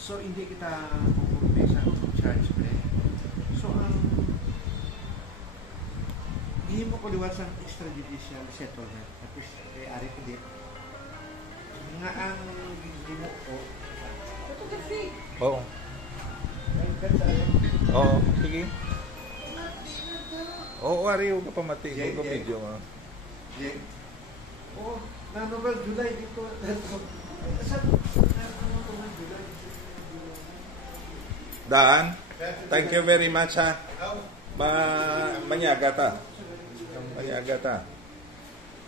So, hindi kita kukumpay sa charge pre. So, hindi mo kuliwat sa extrajudicial settlement. Tapos, ari ko din. Nga ang hindi ko. Oo. Oo, sige. Oo, ari ko pa pamati. Ko video mo. Oo, Nanovel, July dito. Daan. Thank you very much ha. Manyaga ta. Manyaga ta.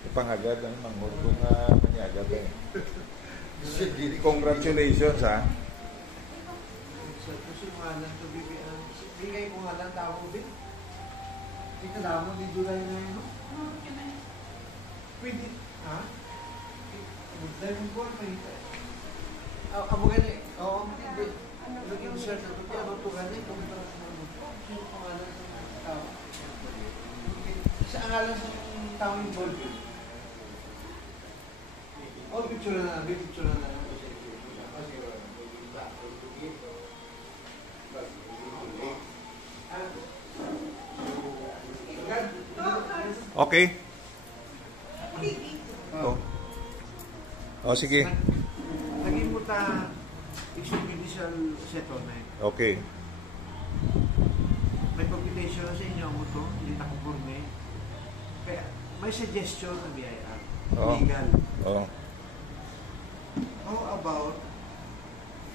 Ipangagad ang manghod kung manyaga ta. Congratulations ha. Bigay ko nga lang tao din. Ito na mo, di July na yun. Pwede, ha? Dahil mo ko, abo gani, oo, hindi. Nag-insert na ito, ano ito gani, kung pangalan sa tao. Sa angalan sa tao yung ball. Oh, picture na, picture na. Okay. Oh. Oh, sige. Naging mo ta extrajudicial settlement. Okay. May computation sa inyo mo to, hindi na kumpurme. Kaya may suggestion na BIR. Legal. Oh. How about,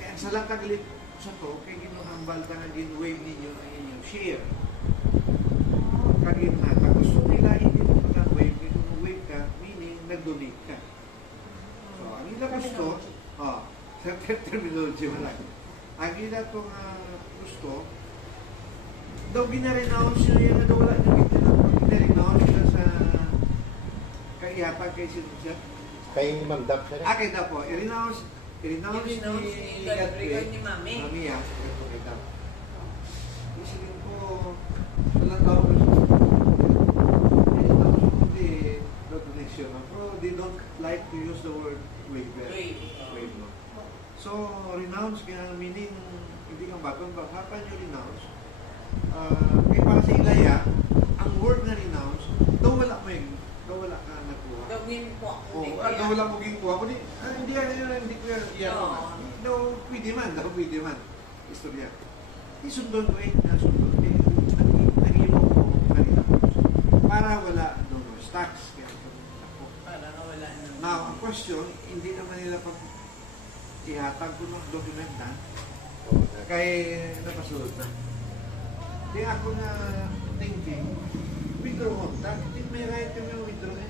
kaya sa lang kagalit sa to, kaya ginuhambal ka na wave ninyo ang inyong share. Kagin na, gusto nila hindi mo pag-wave, kung wave ka, meaning nag-donate ka. So, ang ila gusto, sa terminology mo lang, ang ila itong gusto, daw ginarenounce nyo yung wala nyo ginarenounce nyo sa kaiyapag kay Sinusya. Kay Mandap siya rin. Kay Dapo, i-renounce ni Godfrey ni Mami. Mami yan, kay Dapo. Isipin ko, walang tao ko hindi donation. Pero they don't like to use the word waiver. Waive. So, renounce, kaya meaning, hindi kang baton, hapan nyo renounce. Kaya para sa Ilaya, ang word na renounce, daw wala mo yun. Daw wala ka nakuha. Gawin po. Daw wala mo ginkuha. Hindi ko yan. Daw pwede man. Istorya. Isundon ko nasundon. Nag-iimaw ko na renounce. Para wala donors tax. Para wala na. Now, ang question, hindi naman nila pag ihatag ko ng document na kay napasulot na. Di ako na thinking, withdraw mo. Hindi may right kami yung withdraw eh.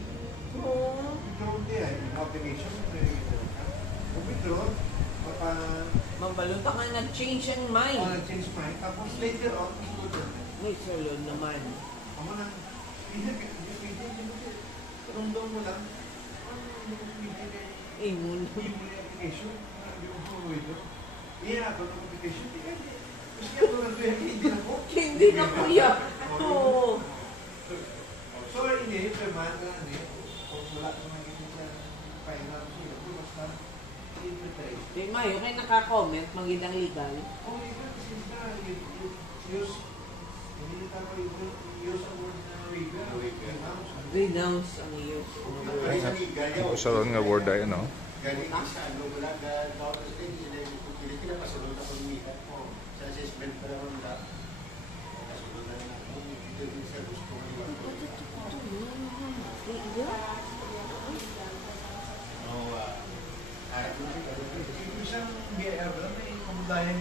Oo. Withdraw hindi ay. Application, may withdraw ka. Kung withdraw, Mabalunta ka nag-change ang mind. nag-change mind. Tapos later on, isulat na. May salon naman. Ako na, rundong mo lang. Imun. Yung application, yung withdraw. Iya, ako ng application. Kasi ako lang hindi na ko. Hindi na kuya. Oo. So, ini, perman ka na kung wala ka magiging sa finance, basta interpret. Yung Mayo, kayo naka-comment, magandang legal. Oh, legal, since na, use, hindi ka use ang word na waiver. Renounce ang iyo. Isa lang nga word ay ano. Galing sa ano, wala ka, tapos hindi na pasunod ako nila. Sa assessment pa naman na, pasunod na lang ako, hindi din sa gusto ko iwan ko. Harap mo siya. Isang BIR, may kumulayan